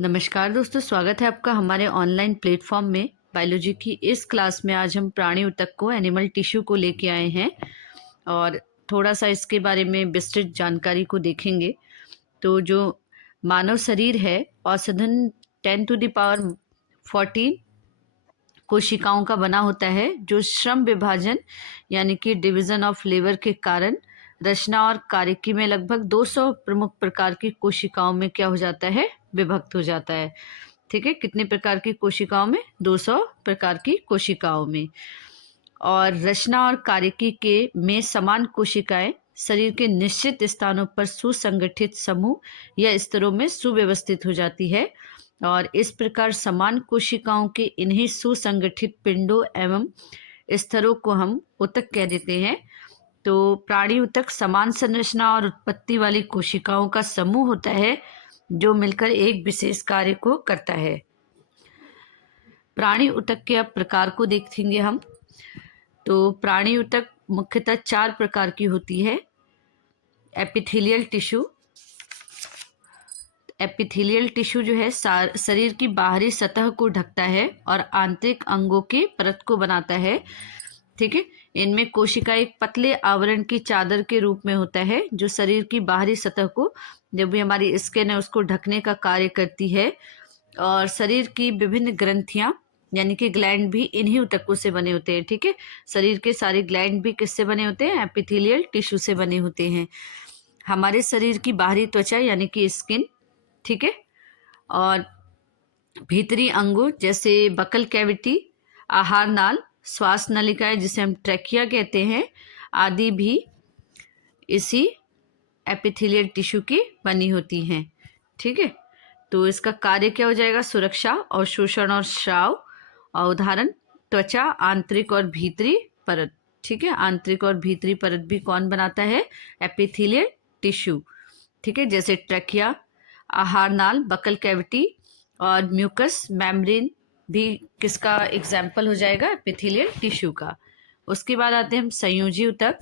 नमस्कार दोस्तों, स्वागत है आपका हमारे ऑनलाइन प्लेटफॉर्म में। बायोलॉजी की इस क्लास में आज हम प्राणी ऊतक को, एनिमल टिश्यू को लेके आए हैं और थोड़ा सा इसके बारे में विस्तृत जानकारी को देखेंगे। तो जो मानव शरीर है औसतन 10⁻14 कोशिकाओं का बना होता है, जो श्रम विभाजन यानी कि डिवीजन ऑफ लेबर के कारण रचना और कार्यकी में लगभग 200 प्रमुख प्रकार की कोशिकाओं में क्या हो जाता है, विभक्त हो जाता है। ठीक है, कितने प्रकार की कोशिकाओं में? 200 प्रकार की कोशिकाओं में। और रचना और कार्यकी के में समान कोशिकाएं शरीर के निश्चित स्थानों पर सुसंगठित समूह या स्तरों में सुव्यवस्थित हो जाती है और इस प्रकार समान कोशिकाओं के इन्हीं सुसंगठित पिंडों एवं स्तरों को हम ऊतक कह देते हैं। तो प्राणी ऊतक समान संरचना और उत्पत्ति वाली कोशिकाओं का समूह होता है जो मिलकर एक विशेष कार्य को करता है। प्राणी ऊतक के अब प्रकार को देखेंगे हम। तो प्राणी ऊतक मुख्यतः 4 प्रकार की होती है। Epithelial tissue. एपिथेलियल टिश्यू जो है शरीर की बाहरी सतह को ढकता है और आंतरिक अंगों के परत को बनाता है। ठीक है, इनमें कोशिका एक पतले आवरण की चादर के रूप में होता है जो शरीर की बाहरी सतह को, जो भी हमारी स्किन है, उसको ढकने का कार्य करती है। और शरीर की विभिन्न ग्रंथियां यानी कि ग्लैंड भी इन्हीं ऊतकों से बने होते हैं। ठीक है, शरीर के सारे ग्लैंड भी किससे बने होते हैं? एपिथेलियल टिश्यू से बने होते हैं। हमारे शरीर की बाहरी त्वचा यानी कि स्किन, ठीक है, और भीतरी अंगों जैसे बकल कैविटी, आहार नाल, श्वास नलिकाएं जिसे हम ट्रैकिया कहते हैं, आदि भी इसी एपिथेलियल टिश्यू की बनी होती हैं। ठीक है, तो इसका कार्य क्या हो जाएगा? सुरक्षा और शोषण और स्राव। और उदाहरण त्वचा, आंतरिक और भीतरी परत। ठीक है, आंतरिक और भीतरी परत भी कौन बनाता है? Epithelial tissue. ठीक है, जैसे ट्रैकिया, आहार नाल, बकल कैविटी और म्यूकस मेम्ब्रेन भी किसका एग्जाम्पल हो जाएगा? एपिथेलियल टिश्यू का। उसके बाद आते हैं हम संयोजी ऊतक,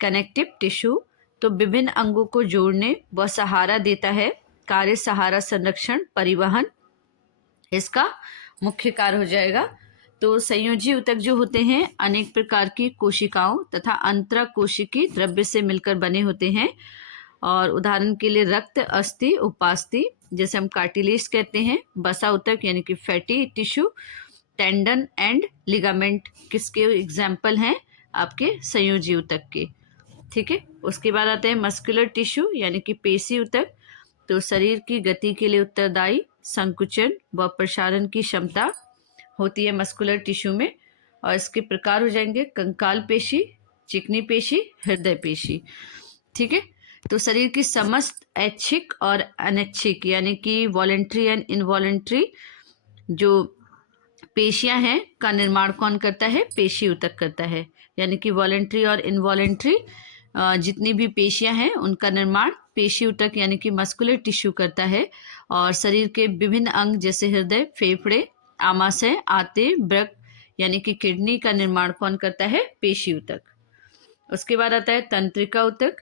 कनेक्टिव टिश्यू। तो विभिन्न अंगों को जोड़ने व सहारा देता है। कार्य सहारा, संरक्षण, परिवहन इसका मुख्य कार्य हो जाएगा। तो संयोजी ऊतक जो होते हैं अनेक प्रकार की कोशिकाओं तथा अंतराकोशिकी द्रव्य से मिलकर बने होते हैं। और उदाहरण के लिए रक्त, अस्थि, उपास्थि जैसे हम कार्टिलेज कहते हैं, बसा ऊतक यानी कि fatty tissue, tendon and ligament किसके एग्जाम्पल हैं? आपके संयोजी ऊतक के। ठीक है, उसके बाद आते हैं मस्कुलर टिश्यू यानी कि पेशी ऊतक। तो शरीर की गति के लिए उत्तरदायी संकुचन व प्रसारण की क्षमता होती है मस्कुलर टिश्यू में। और इसके प्रकार हो जाएंगे कंकाल पेशी, चिकनी पेशी, हृदय पेशी। ठीक है, तो शरीर की समस्त ऐच्छिक और अनैच्छिक यानी कि वॉलेंट्री एंड इनवॉलेंट्री जो पेशियां हैं का निर्माण कौन करता है? पेशी ऊतक करता है। यानी कि वॉलेंट्री और इनवॉलेंट्री जितनी भी पेशियां हैं उनका निर्माण पेशी ऊतक यानी कि मस्कुलर टिश्यू करता है। और शरीर के विभिन्न अंग जैसे हृदय, फेफड़े, आमाशय, आंतें, वृक्क यानी कि किडनी का निर्माण कौन करता है? पेशी ऊतक। उसके बाद आता है तंत्रिका ऊतक।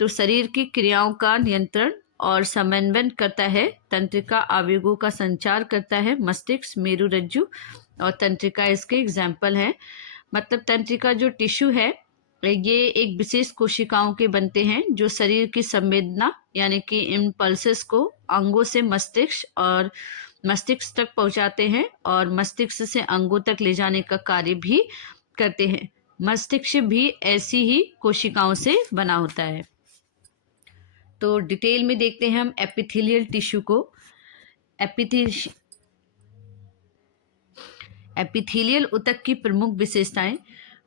तो शरीर की क्रियाओं का नियंत्रण और समन्वय करता है। तंत्रिका आवेगों का संचार करता है। मस्तिष्क, मेरुरज्जु और तंत्रिका इसके एग्जाम्पल हैं। मतलब तंत्रिका जो टिश्यू है ये एक विशेष कोशिकाओं के बनते हैं जो शरीर की संवेदना यानी कि इम्पल्सेस को अंगों से मस्तिष्क तक पहुंचाते हैं और मस्तिष्क से अंगों तक ले जाने का कार्य भी करते हैं। मस्तिष्क भी ऐसी ही कोशिकाओं से बना होता है। तो डिटेल में देखते हैं हम एपिथेलियल टिश्यू को। एपिथेलियल ऊतक की प्रमुख विशेषताएं: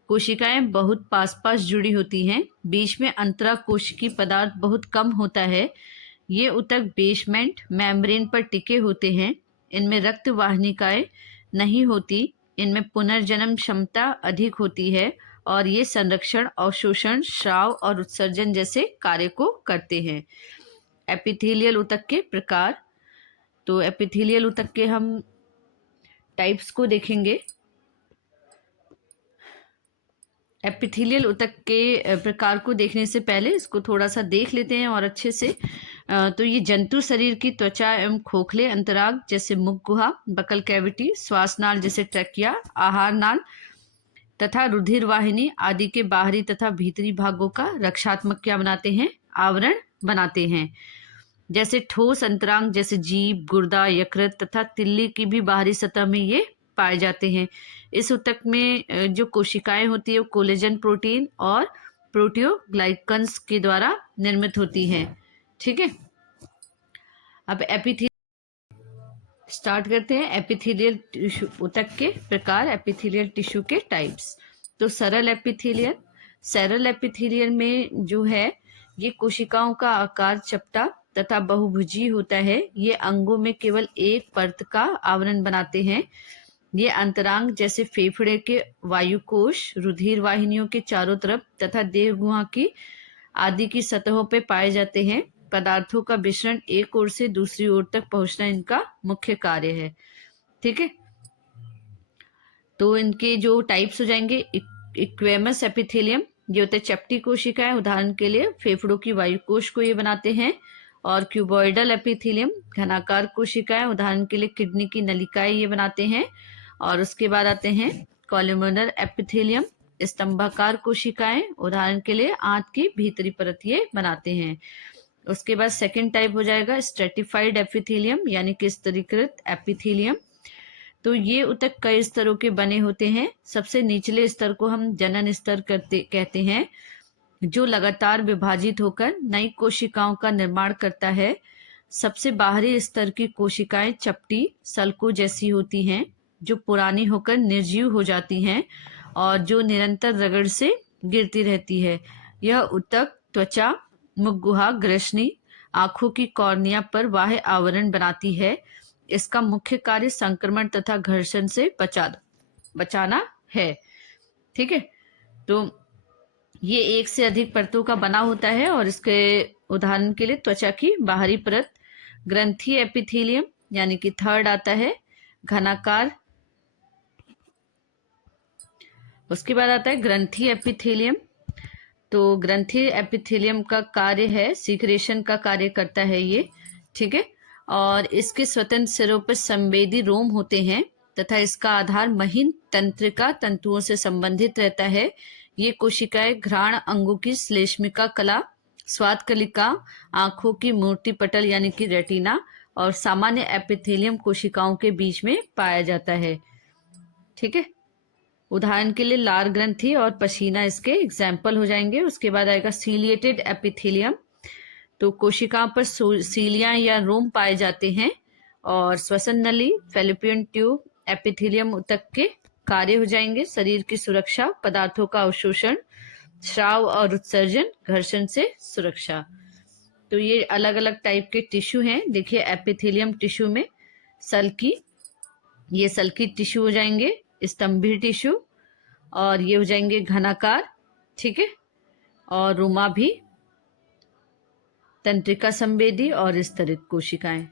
कोशिकाएं बहुत पास पास जुड़ी होती हैं, बीच में अंतराकोशिकी पदार्थ बहुत कम होता है। ये ऊतक बेसमेंट मेम्ब्रेन पर टिके होते हैं। इनमें रक्त वाहिनिकाएं नहीं होती। इनमें पुनर्जन्म क्षमता अधिक होती है और ये संरक्षण, अवशोषण, स्राव और उत्सर्जन जैसे कार्य को करते हैं। एपिथेलियल ऊतक के प्रकार। तो एपिथेलियल ऊतक के हम टाइप्स को देखेंगे। एपिथेलियल ऊतक के प्रकार को देखने से पहले इसको थोड़ा सा देख लेते हैं और अच्छे से। तो ये जंतु शरीर की त्वचा एवं खोखले अंतरांग जैसे मुख गुहा, बकल कैविटी, श्वास नाल जैसे ट्रकिया, आहार नाल तथा रुधिर वाहिनी आदि के बाहरी तथा भीतरी भागों का रक्षात्मक क्या बनाते हैं, आवरण बनाते हैं। जैसे ठोस अंतरांग जैसे जीभ, गुर्दा, यकृत तथा तिल्ली की भी बाहरी सतह में ये पाए जाते हैं। इस ऊतक में जो कोशिकाएं होती है वो कोलेजन प्रोटीन और प्रोटियोग्लाइकन्स के द्वारा निर्मित होती हैं। ठीक है, अब स्टार्ट करते हैं। एपिथेलियल टिश्यू ऊतक के प्रकार, एपिथेलियल टिश्यू के टाइप्स। तो सरल एपिथेलियल में जो है ये कोशिकाओं का आकार चपटा तथा बहुभुजी होता है। ये अंगों में केवल एक परत का आवरण बनाते हैं। ये अंतरांग जैसे फेफड़े के वायुकोश, रुधिर वाहिनियों के चारों तरफ तथा देह गुहा की आदि की सतहों पर पाए जाते हैं। पदार्थों का मिश्रण एक ओर से दूसरी ओर तक पहुंचना इनका मुख्य कार्य है। ठीक है, तो इनके जो टाइप्स हो जाएंगे, इक्वेमस एपिथेलियम ये होते हैं चपटी कोशिकाएं, उदाहरण के लिए फेफड़ों की वायुकोश को ये बनाते हैं। और क्यूबॉइडल एपिथेलियम घनाकार कोशिकाएं, उदाहरण के लिए किडनी की नलिकाएं ये बनाते हैं। और उसके बाद आते हैं कॉलमनर एपिथेलियम, स्तंभाकार कोशिकाएं, उदाहरण के लिए आंत की भीतरी परत ये बनाते हैं। उसके बाद सेकंड टाइप हो जाएगा स्ट्रेटिफाइड एपिथेलियम यानी कि स्तरीकृत एपिथेलियम। तो ये ऊतक कई स्तरों के बने होते हैं। सबसे निचले स्तर को हम जनन स्तर कहते हैं, जो लगातार विभाजित होकर नई कोशिकाओं का निर्माण करता है। सबसे बाहरी स्तर की कोशिकाएं चपटी सल्कों जैसी होती हैं, जो पुरानी होकर निर्जीव हो जाती हैं और जो निरंतर रगड़ से गिरती रहती है। यह ऊतक त्वचा, मुख गुहा, ग्रसनी, आंखों की कॉर्निया पर बाह्य आवरण बनाती है। इसका मुख्य कार्य संक्रमण तथा घर्षण से बचाना है। ठीक है, तो ये एक से अधिक परतों का बना होता है। और इसके उदाहरण के लिए त्वचा की बाहरी परत ग्रंथि एपिथेलियम यानी कि थर्ड आता है, घनाकार। उसके बाद आता है ग्रंथि एपिथेलियम। तो ग्रंथि एपिथेलियम का कार्य है, सीक्रेशन का कार्य करता है ये। ठीक है, और इसके स्वतंत्र सिरों पर संवेदी रोम होते हैं तथा इसका आधार महीन तंत्रिका तंतुओं से संबंधित रहता है। ये कोशिकाएं घ्राण अंगों की श्लेष्मिका कला, स्वाद कलिका, आंखों की मूर्ति पटल यानी कि रेटिना और सामान्य एपिथेलियम कोशिकाओं के बीच में पाया जाता है। ठीक है, उदाहरण के लिए लार ग्रंथि और पसीना इसके एग्जाम्पल हो जाएंगे। उसके बाद आएगा सीलिएटेड एपिथेलियम। तो कोशिकाओं पर सीलियां या रोम पाए जाते हैं। और श्वसन नली, फैलोपियन ट्यूब एपिथेलियम ऊतक के कार्य हो जाएंगे, शरीर की सुरक्षा, पदार्थों का अवशोषण, स्राव और उत्सर्जन, घर्षण से सुरक्षा। तो ये अलग अलग टाइप के टिश्यू हैं। देखिए एपिथेलियम टिश्यू में सल्की, ये सल्की टिश्यू हो जाएंगे, स्तंभी टिश्यू, और ये हो जाएंगे घनाकार। ठीक है, और रुमा भी, तंत्रिका संवेदी और स्तरित कोशिकाएं।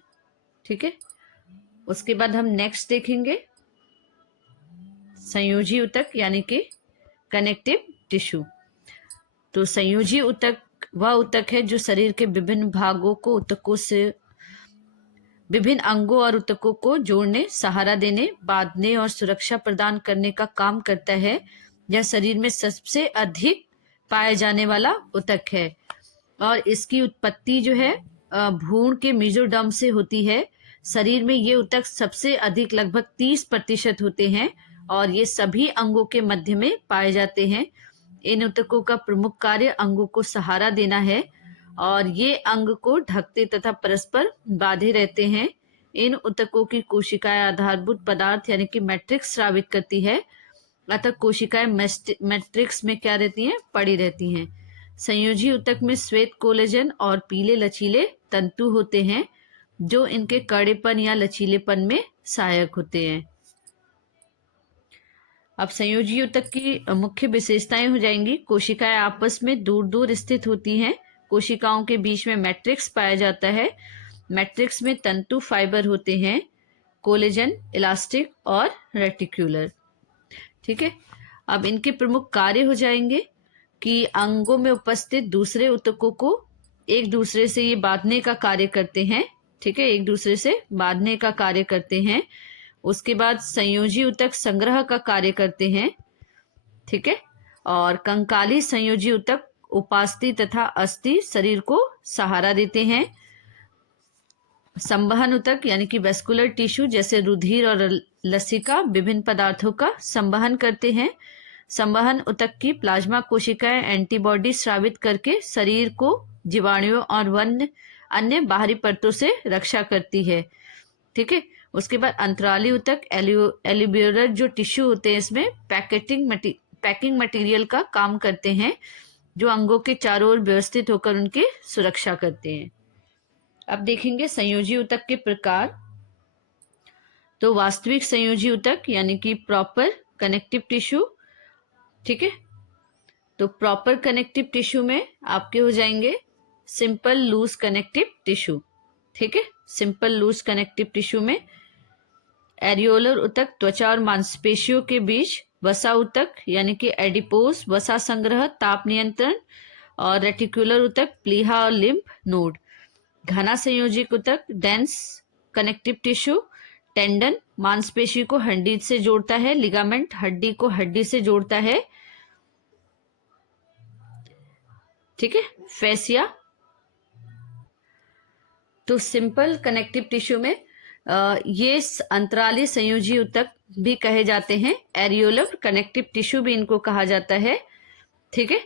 ठीक है, उसके बाद हम नेक्स्ट देखेंगे संयोजी ऊतक यानी कि कनेक्टिव टिश्यू। तो संयोजी ऊतक वह ऊतक है जो शरीर के विभिन्न भागों को ऊतकों से, विभिन्न अंगों और ऊतकों को जोड़ने, सहारा देने, बांधने और सुरक्षा प्रदान करने का काम करता है। यह शरीर में सबसे अधिक पाए जाने वाला ऊतक है और इसकी उत्पत्ति जो है भ्रूण के मेसोडर्म से होती है। शरीर में ये ऊतक सबसे अधिक लगभग 30% होते हैं और ये सभी अंगों के मध्य में पाए जाते हैं। इन ऊतकों का प्रमुख कार्य अंगों को सहारा देना है और ये अंग को ढकते तथा परस्पर बांधे रहते हैं। इन ऊतकों की कोशिकाएं आधारभूत पदार्थ यानी कि मैट्रिक्स स्रावित करती है, अतः कोशिकाएं मैट्रिक्स में क्या रहती हैं, पड़ी रहती हैं। संयोजी ऊतक में श्वेत कोलेजन और पीले लचीले तंतु होते हैं जो इनके कड़ेपन या लचीलेपन में सहायक होते हैं। अब संयोजी ऊतक की मुख्य विशेषताएं हो जाएंगी। कोशिकाएं आपस में दूर दूर स्थित होती हैं। कोशिकाओं के बीच में मैट्रिक्स पाया जाता है। मैट्रिक्स में तंतु फाइबर होते हैं, कोलेजन, इलास्टिक और रेटिकुलर। ठीक है, अब इनके प्रमुख कार्य हो जाएंगे कि अंगों में उपस्थित दूसरे ऊतकों को एक दूसरे से ये बांधने का कार्य करते हैं, ठीक है, एक दूसरे से बांधने का कार्य करते हैं। उसके बाद संयोजी ऊतक संग्रह का कार्य करते हैं, ठीक है, और कंकाली संयोजी ऊतक उपास्थि तथा अस्थि शरीर को सहारा देते हैं। संवहन ऊतक यानी कि वेस्कुलर टिश्यू जैसे रुधिर और लसिका विभिन्न पदार्थों का संवहन करते हैं। संवहन ऊतक की प्लाज्मा कोशिकाएं एंटीबॉडी स्रावित करके शरीर को जीवाणुओं और अन्य बाहरी परतों से रक्षा करती है, ठीक है। उसके बाद अंतराली ऊतक एल्यूब्यूलर जो टिश्यू होते हैं इसमें पैकिंग मटेरियल का काम करते हैं, जो अंगों के चारों ओर व्यवस्थित होकर उनकी सुरक्षा करते हैं। अब देखेंगे संयोजी ऊतक के प्रकार। तो वास्तविक संयोजी ऊतक यानी कि प्रॉपर कनेक्टिव टिश्यू, ठीक है। तो प्रॉपर कनेक्टिव टिश्यू में आपके हो जाएंगे सिंपल लूज कनेक्टिव टिश्यू, ठीक है। सिंपल लूज कनेक्टिव टिश्यू में एरियोलर ऊतक त्वचा और मांसपेशियों के बीच, वसा ऊतक यानी कि एडिपोज वसा संग्रह ताप नियंत्रण, और रेटिकुलर ऊतक प्लीहा और लिम्फ नोड। घना संयोजिक ऊतक डेंस कनेक्टिव टिश्यू टेंडन मांसपेशी को हड्डी से जोड़ता है, लिगामेंट हड्डी को हड्डी से जोड़ता है, ठीक है, फेसिया। तो सिंपल कनेक्टिव टिश्यू में ये अंतराली संयोजी ऊतक भी कहे जाते हैं, एरियोलर कनेक्टिव टिश्यू भी इनको कहा जाता है, ठीक है।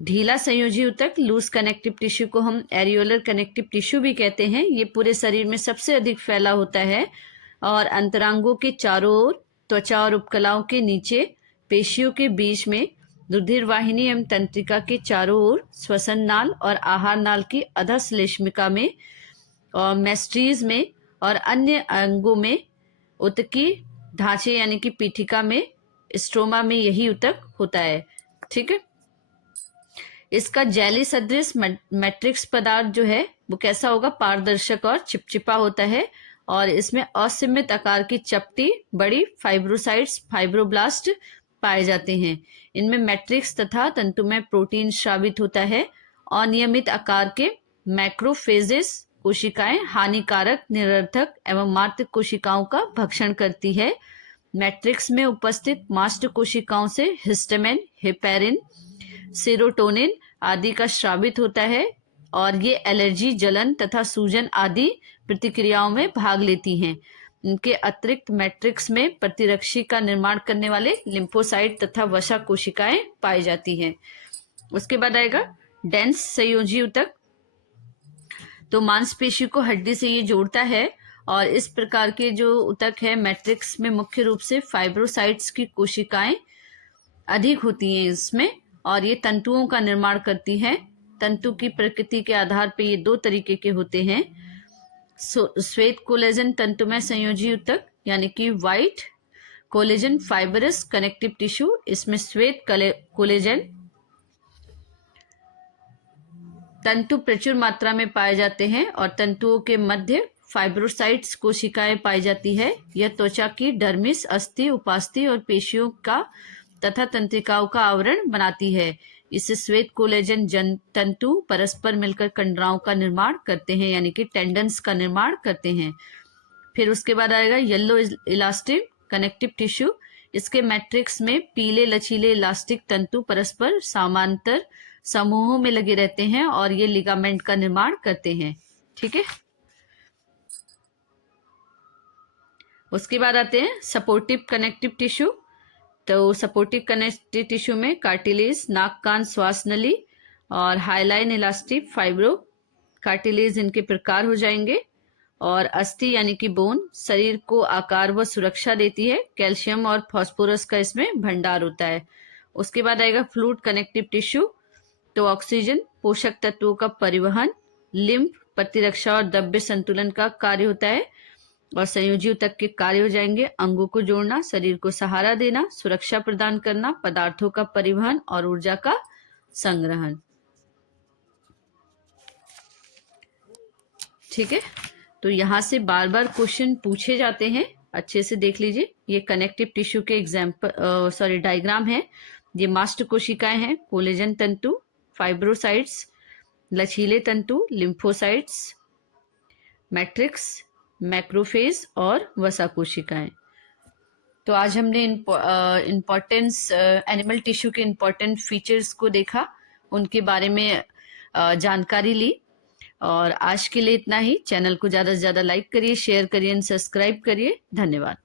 ढीला संयोजी ऊतक लूज कनेक्टिव टिश्यू को हम एरियोलर कनेक्टिव टिश्यू भी कहते हैं। ये पूरे शरीर में सबसे अधिक फैला होता है और अंतरांगों के चारों ओर, त्वचा और उपकलाओं के नीचे, पेशियों के बीच में, रुधिर वाहिनी एवं तंत्रिका के चारों ओर, श्वसन नाल और आहार नाल की अधश्लेष्मिका में और मेस्ट्रीज में और अन्य अंगों में, ऊतकी ढांचे यानी कि पीठिका में, स्ट्रोमा में यही ऊतक होता है, ठीक है। इसका जेली सदृश मैट्रिक्स पदार्थ जो है वो कैसा होगा, पारदर्शक और चिपचिपा होता है, और इसमें असीमित आकार की चपटी बड़ी फाइब्रोसाइट्स फाइब्रोब्लास्ट पाए जाते हैं। इनमें मैट्रिक्स तथा तंतुमय प्रोटीन स्रावित होता है। अनियमित आकार के मैक्रोफेजेस कोशिकाएं हानिकारक, निरर्थक एवं मात्र कोशिकाओं का भक्षण करती है। मैट्रिक्स में उपस्थित मास्ट कोशिकाओं से हिस्टामिन, हेपेरिन, सेरोटोनिन आदि का स्रावित होता है और ये एलर्जी, जलन तथा सूजन आदि प्रतिक्रियाओं में भाग लेती हैं। इनके अतिरिक्त मैट्रिक्स में प्रतिरक्षी का निर्माण करने वाले लिम्फोसाइट तथा वसा कोशिकाएं पाई जाती हैं। उसके बाद आएगा डेंस संयोजी ऊतक। तो मांसपेशी को हड्डी से ये जोड़ता है और इस प्रकार के जो ऊतक है मैट्रिक्स में मुख्य रूप से फाइब्रोसाइट्स की कोशिकाएं अधिक होती हैं इसमें, और ये तंतुओं का निर्माण करती हैं। तंतु की प्रकृति के आधार पर ये दो तरीके के होते हैं। श्वेत कोलेजन तंतुमय संयोजी ऊतक यानी कि white collagen fibrous connective tissue, इसमें श्वेत कोलेजन तंतु प्रचुर मात्रा में पाए जाते हैं और तंतुओं के मध्य फाइब्रोसाइट्स कोशिकाएं पाई जाती है। यह त्वचा की डर्मिस, अस्थि, उपास्थि और पेशियों का तथा तंत्रिकाओं का आवरण बनाती है। इससे श्वेत कोलेजन तंतु परस्पर मिलकर कंडराओं का निर्माण करते हैं यानी कि टेंडन्स का निर्माण करते हैं। फिर उसके बाद आएगा येलो इलास्टिक कनेक्टिव टिश्यू। इसके मैट्रिक्स में पीले लचीले इलास्टिक तंतु परस्पर समांतर समूहों में लगे रहते हैं और ये लिगामेंट का निर्माण करते हैं, ठीक है। उसके बाद आते हैं सपोर्टिव कनेक्टिव टिश्यू। तो सपोर्टिव कनेक्टिव टिश्यू में कार्टिलेज, नाक कान श्वास नली और हाइलाइन इलास्टिक फाइब्रो कार्टिलेज इनके प्रकार हो जाएंगे। और अस्थि यानी कि बोन शरीर को आकार व सुरक्षा देती है। कैल्शियम और फास्फोरस का इसमें भंडार होता है। उसके बाद आएगा फ्लूइड कनेक्टिव टिश्यू। तो ऑक्सीजन, पोषक तत्वों का परिवहन, लिम्फ, प्रतिरक्षा और द्रव्य संतुलन का कार्य होता है। और संयोजी ऊतक के कार्य हो जाएंगे अंगों को जोड़ना, शरीर को सहारा देना, सुरक्षा प्रदान करना, पदार्थों का परिवहन और ऊर्जा का संग्रहण, ठीक है। तो यहाँ से बार बार क्वेश्चन पूछे जाते हैं, अच्छे से देख लीजिए। ये कनेक्टिव टिश्यू के डायग्राम है। ये मास्ट कोशिकाएं हैं, कोलेजन तंतु, फाइब्रोसाइट्स, लचीले तंतु, लिम्फोसाइट्स, मैट्रिक्स, मैक्रोफेज और वसा कोशिकाएं। तो आज हमने इम्पोर्टेंस एनिमल टिश्यू के इम्पोर्टेंट फीचर्स को देखा, उनके बारे में जानकारी ली। और आज के लिए इतना ही। चैनल को ज़्यादा से ज़्यादा लाइक करिए, शेयर करिए, सब्सक्राइब करिए। धन्यवाद।